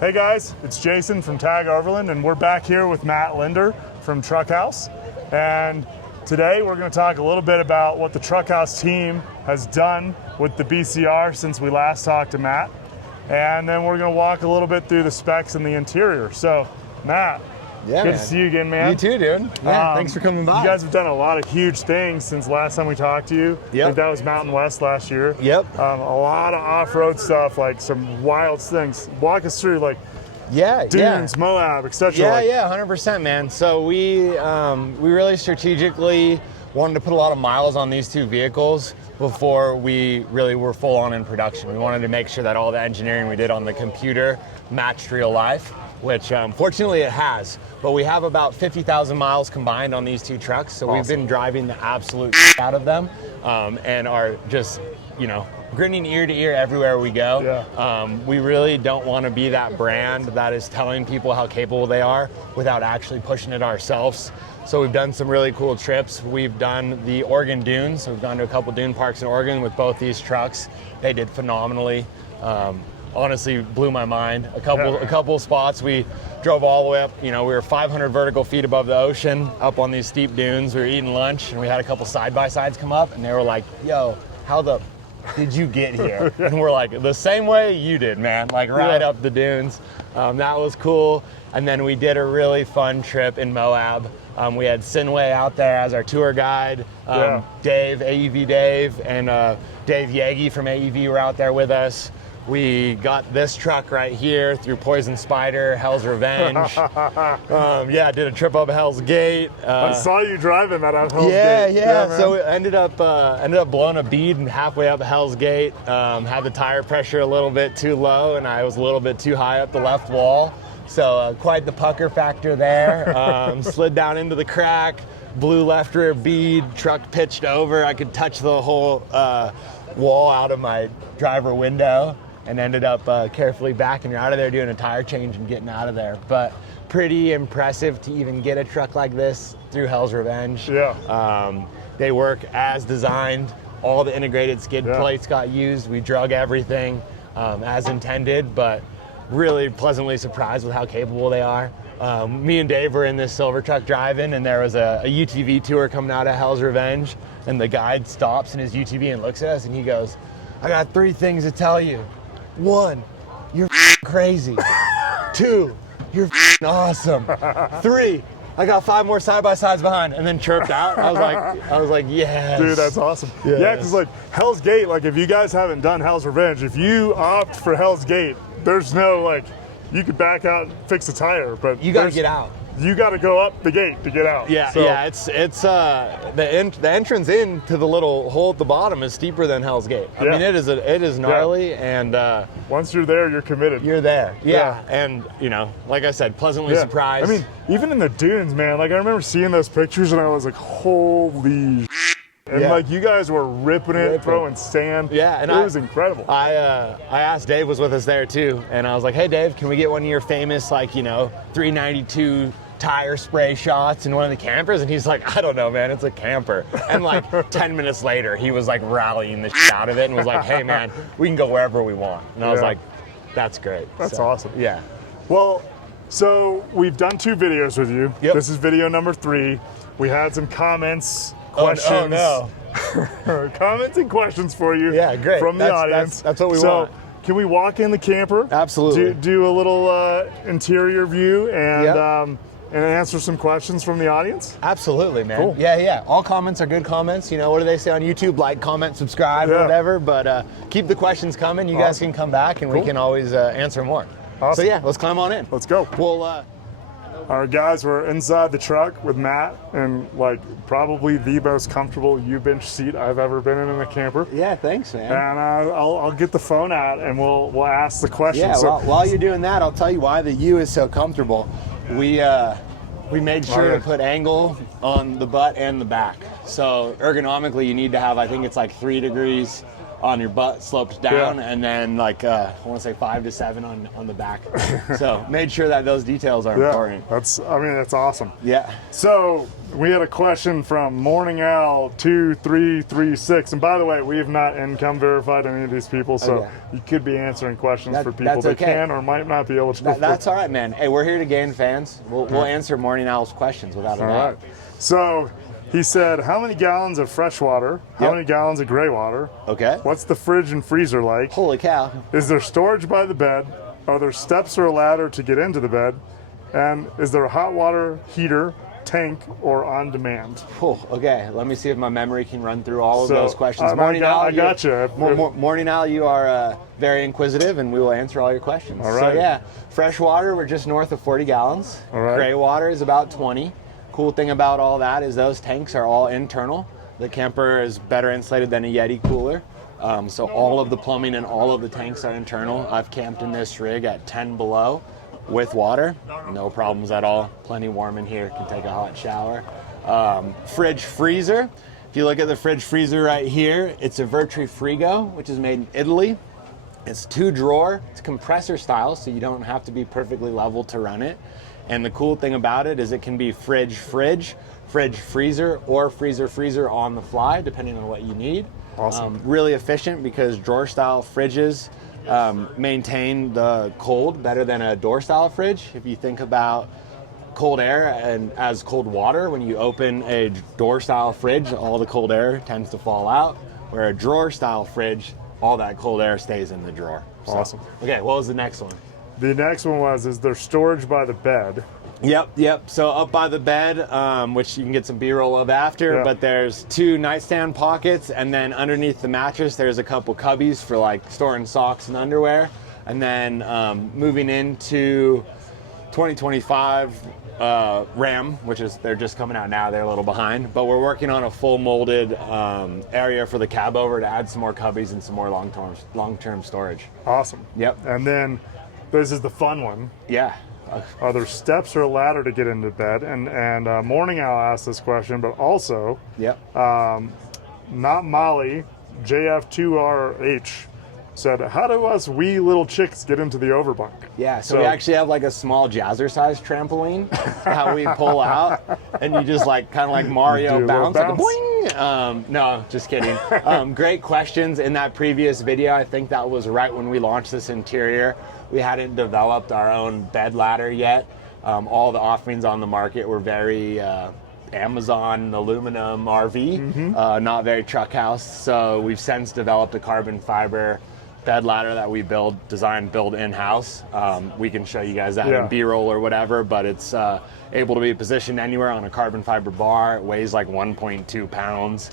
Hey guys, it's Jason from Tag Overland, and we're back here with Matt Linder from TruckHouse. And today we're going to talk a little bit about what the TruckHouse team has done with the BCR since we last talked to Matt. And then we're going to walk a little bit through the specs and the interior. So, Matt, good to see you again, man. You too, dude. Yeah, thanks for coming by. You guys have done a lot of huge things since last time we talked to you. Yep. I think that was Mountain West last year. Yep. A lot of off-road stuff, like some wild things. Walk us through, like, dunes, Moab, etc. Yeah, 100%, man. So we really strategically wanted to put a lot of miles on these two vehicles before we really were full on in production. We wanted to make sure that all the engineering we did on the computer matched real life, which fortunately it has. But we have about 50,000 miles combined on these two trucks, so We've been driving the absolute out of them and are just, grinning ear to ear everywhere we go. Yeah. We really don't want to be that brand that is telling people how capable they are without actually pushing it ourselves. So we've done some really cool trips. We've done the Oregon dunes. We've gone to a couple dune parks in Oregon with both these trucks. They did phenomenally. Honestly, blew my mind. A couple spots we drove all the way up. We were 500 vertical feet above the ocean, up on these steep dunes. We were eating lunch, and we had a couple side-by-sides come up, and they were like, "Yo, how the did you get here?" And we're like, "The same way you did, man. Like right up the dunes." That was cool. And then we did a really fun trip in Moab. We had Sinway out there as our tour guide. Dave, AEV Dave, and Dave Yagi from AEV were out there with us. We got this truck right here through Poison Spider, Hell's Revenge. Did a trip up Hell's Gate. I saw you driving that on Hell's Gate. Yeah. So we ended up blowing a bead halfway up Hell's Gate. Had the tire pressure a little bit too low, and I was a little bit too high up the left wall. So quite the pucker factor there. Slid down into the crack, blew left rear bead, truck pitched over. I could touch the whole wall out of my driver window, and ended up carefully backing her out of there, doing a tire change and getting out of there. But pretty impressive to even get a truck like this through Hell's Revenge. Yeah. They work as designed. All the integrated skid plates got used. We drug everything as intended, but really pleasantly surprised with how capable they are. Me and Dave were in this silver truck driving, and there was a UTV tour coming out of Hell's Revenge, and the guide stops in his UTV and looks at us, and he goes, "I got 3 things to tell you. 1, you're crazy. 2, you're awesome. 3, I got 5 more side-by-sides behind," and then chirped out. I was like, yes. Dude, that's awesome. Yes. Yeah, because like Hell's Gate, like if you guys haven't done Hell's Revenge, if you opt for Hell's Gate, there's no like, you could back out and fix a tire, but you gotta get out. You got to go up the gate to get out. It's the entrance into the little hole at the bottom is steeper than Hell's Gate. I mean, it is gnarly, and once you're there, you're committed. You're there. Yeah. And like I said, pleasantly surprised. I mean, even in the dunes, man. Like I remember seeing those pictures, and I was like, holy. And like you guys were ripping it, throwing sand. Yeah, and it was incredible. I asked Dave was with us there too, and I was like, "Hey Dave, can we get one of your famous 392 tire spray shots in one of the campers?" And he's like, "I don't know, man, it's a camper." And like 10 minutes later, he was like rallying the shit out of it and was like, "Hey man, we can go wherever we want." And I was like, "That's great. That's awesome." Yeah. Well, so we've done 2 videos with you. Yep. This is video number 3. We had some comments. Questions. Oh no. Comments and questions for you. Yeah, great. From the audience. That's what we want. So, can we walk in the camper? Absolutely. Do a little interior view and answer some questions from the audience? Absolutely, man. Cool. Yeah. All comments are good comments. What do they say on YouTube? Like, comment, subscribe, or whatever. But keep the questions coming. You guys can come back, and we can always answer more. Awesome. So let's climb on in. Let's go. Well. All right, guys, we're inside the truck with Matt, and like probably the most comfortable U-bench seat I've ever been in a camper. Yeah, thanks, man. And I'll get the phone out, and we'll ask the questions. Yeah, while you're doing that, I'll tell you why the U is so comfortable. We made sure to put angle on the butt and the back. So ergonomically, you need to have, I think it's like 3 degrees on your butt, sloped down, and then like I want to say 5 to 7 on the back. So made sure that those details are important. That's awesome. Yeah. So we had a question from Morning Owl 2336, and by the way, we have not income verified any of these people, so you could be answering questions for people that can or might not be able to. That's all right, man. Hey, we're here to gain fans. We'll answer Morning Owl's questions without a doubt. All right. So he said, how many gallons of fresh water? How many gallons of gray water? Okay. What's the fridge and freezer like? Holy cow. Is there storage by the bed? Are there steps or a ladder to get into the bed? And is there a hot water heater, tank, or on demand? Okay, let me see if my memory can run through all of those questions. Morning Owl, I got you. Morning Owl, you are very inquisitive, and we will answer all your questions. All right. So yeah, fresh water, we're just north of 40 gallons. All right. Gray water is about 20. Cool thing about all that is those tanks are all internal. The camper is better insulated than a Yeti cooler. So all of the plumbing and all of the tanks are internal. I've camped in this rig at 10 below with water. No problems at all. Plenty warm in here. Can take a hot shower. Fridge freezer. If you look at the fridge freezer right here, it's a Vertri Frigo, which is made in Italy. It's 2-drawer. It's compressor style, so you don't have to be perfectly level to run it. And the cool thing about it is it can be fridge freezer, or freezer on the fly, depending on what you need. Awesome. Really efficient because drawer style fridges maintain the cold better than a door style fridge. If you think about cold air and as cold water, when you open a door style fridge, all the cold air tends to fall out, where a drawer style fridge, all that cold air stays in the drawer. So, awesome. Okay, what was the next one? The next one was, is there storage by the bed? Yep. So up by the bed, which you can get some B-roll of after, but there's 2 nightstand pockets, and then underneath the mattress, there's a couple cubbies for like storing socks and underwear. And then moving into 2025 Ram, which is, they're just coming out now, they're a little behind, but we're working on a full molded area for the cab over to add some more cubbies and some more long-term storage. Awesome. Yep. And then this is the fun one. Yeah. Are there steps or a ladder to get into bed? And Morning Owl asked this question, but also, not Molly, JF2RH said, how do us wee little chicks get into the overbunk? Yeah, so we actually have like a small jazzercise trampoline how we pull out, and you just like kind of like Mario bounce. Like a boing. No, just kidding. Great questions. In that previous video, I think that was right when we launched this interior. We hadn't developed our own bed ladder yet. All the offerings on the market were very Amazon aluminum RV, not very TruckHouse. So we've since developed a carbon fiber bed ladder that we build in-house. We can show you guys that in B-roll or whatever, but it's able to be positioned anywhere on a carbon fiber bar. It weighs like 1.2 pounds.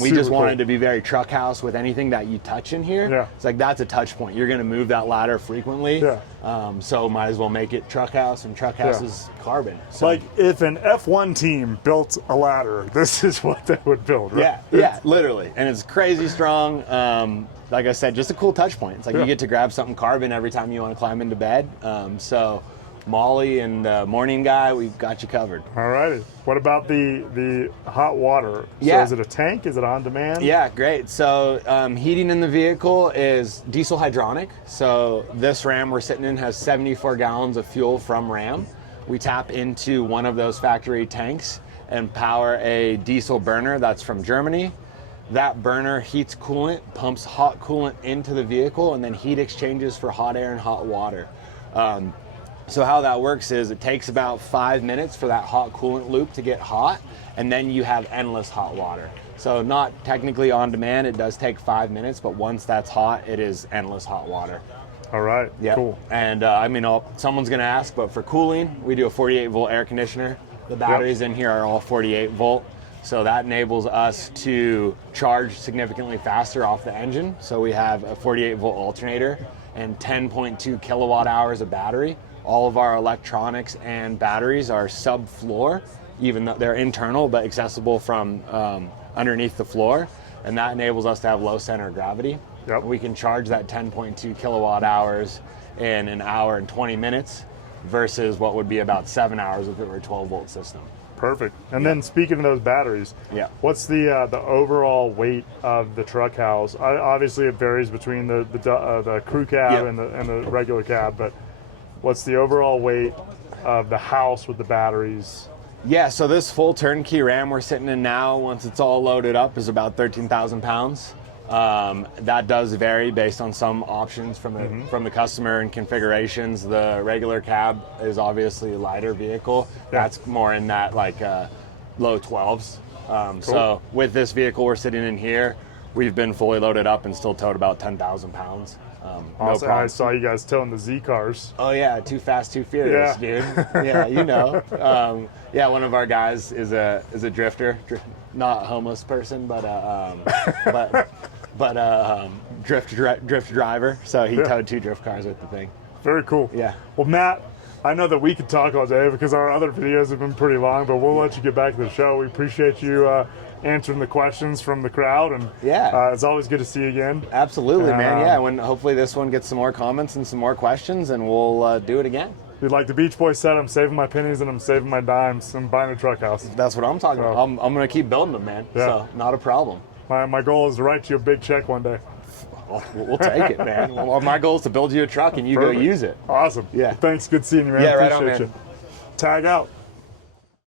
We just wanted to be very TruckHouse with anything that you touch in here. It's like, that's a touch point. You're gonna move that ladder frequently. So might as well make it TruckHouse, and TruckHouse is carbon. So, like if an F1 team built a ladder, this is what they would build, right? Yeah, literally. And it's crazy strong. Like I said, just a cool touch point. It's like you get to grab something carbon every time you want to climb into bed. So Molly and Morning Guy, we've got you covered. All righty. What about the hot water? So is it a tank? Is it on demand? Yeah, great. So heating in the vehicle is diesel hydronic. So this Ram we're sitting in has 74 gallons of fuel from Ram. We tap into one of those factory tanks and power a diesel burner that's from Germany. That burner heats coolant, pumps hot coolant into the vehicle, and then heat exchanges for hot air and hot water. So how that works is it takes about 5 minutes for that hot coolant loop to get hot, and then you have endless hot water. So not technically on demand, it does take 5 minutes, but once that's hot, it is endless hot water. All right, cool. And I mean, someone's gonna ask, but for cooling, we do a 48 volt air conditioner. The batteries in here are all 48 volt. So that enables us to charge significantly faster off the engine. So we have a 48 volt alternator and 10.2 kilowatt hours of battery. All of our electronics and batteries are subfloor, even though they're internal, but accessible from underneath the floor. And that enables us to have low center of gravity. We can charge that 10.2 kilowatt hours in 1 hour and 20 minutes versus what would be about 7 hours if it were a 12 volt system. Perfect. And then speaking of those batteries, Yeah. what's the overall weight of the truck house? Obviously, it varies between the crew cab Yep. and the regular cab, but what's the overall weight of the house with the batteries? Yeah, so this full turnkey Ram we're sitting in now, once it's all loaded up, is about 13,000 pounds. That does vary based on some options from the customer and configurations. The regular cab is obviously a lighter vehicle. Yeah. That's more in that like low 12s. So with this vehicle we're sitting in here, we've been fully loaded up and still towed about 10,000 pounds. No Also, I problem. saw you guys towing the Z cars. Oh yeah, Too Fast, Too Furious, dude. Yeah, you know. Yeah, one of our guys is a drifter, not a homeless person, but drift driver. So he towed 2 drift cars with the thing. Very cool. Yeah. Well, Matt, I know that we could talk all day because our other videos have been pretty long, but we'll let you get back to the show. We appreciate you answering the questions from the crowd, and it's always good to see you again. Absolutely, man. Yeah, when hopefully this one gets some more comments and some more questions, and we'll do it again. Dude, like the Beach Boys said, I'm saving my pennies and I'm saving my dimes and buying a truck house. That's what I'm talking about. I'm going to keep building them, man. Yeah. So not a problem. My goal is to write you a big check one day. We'll take it, man. Well, my goal is to build you a truck and you Perfect. go use it. Awesome. Yeah. Thanks. Good seeing you, man. Yeah, right on, Appreciate man. you. Tag out.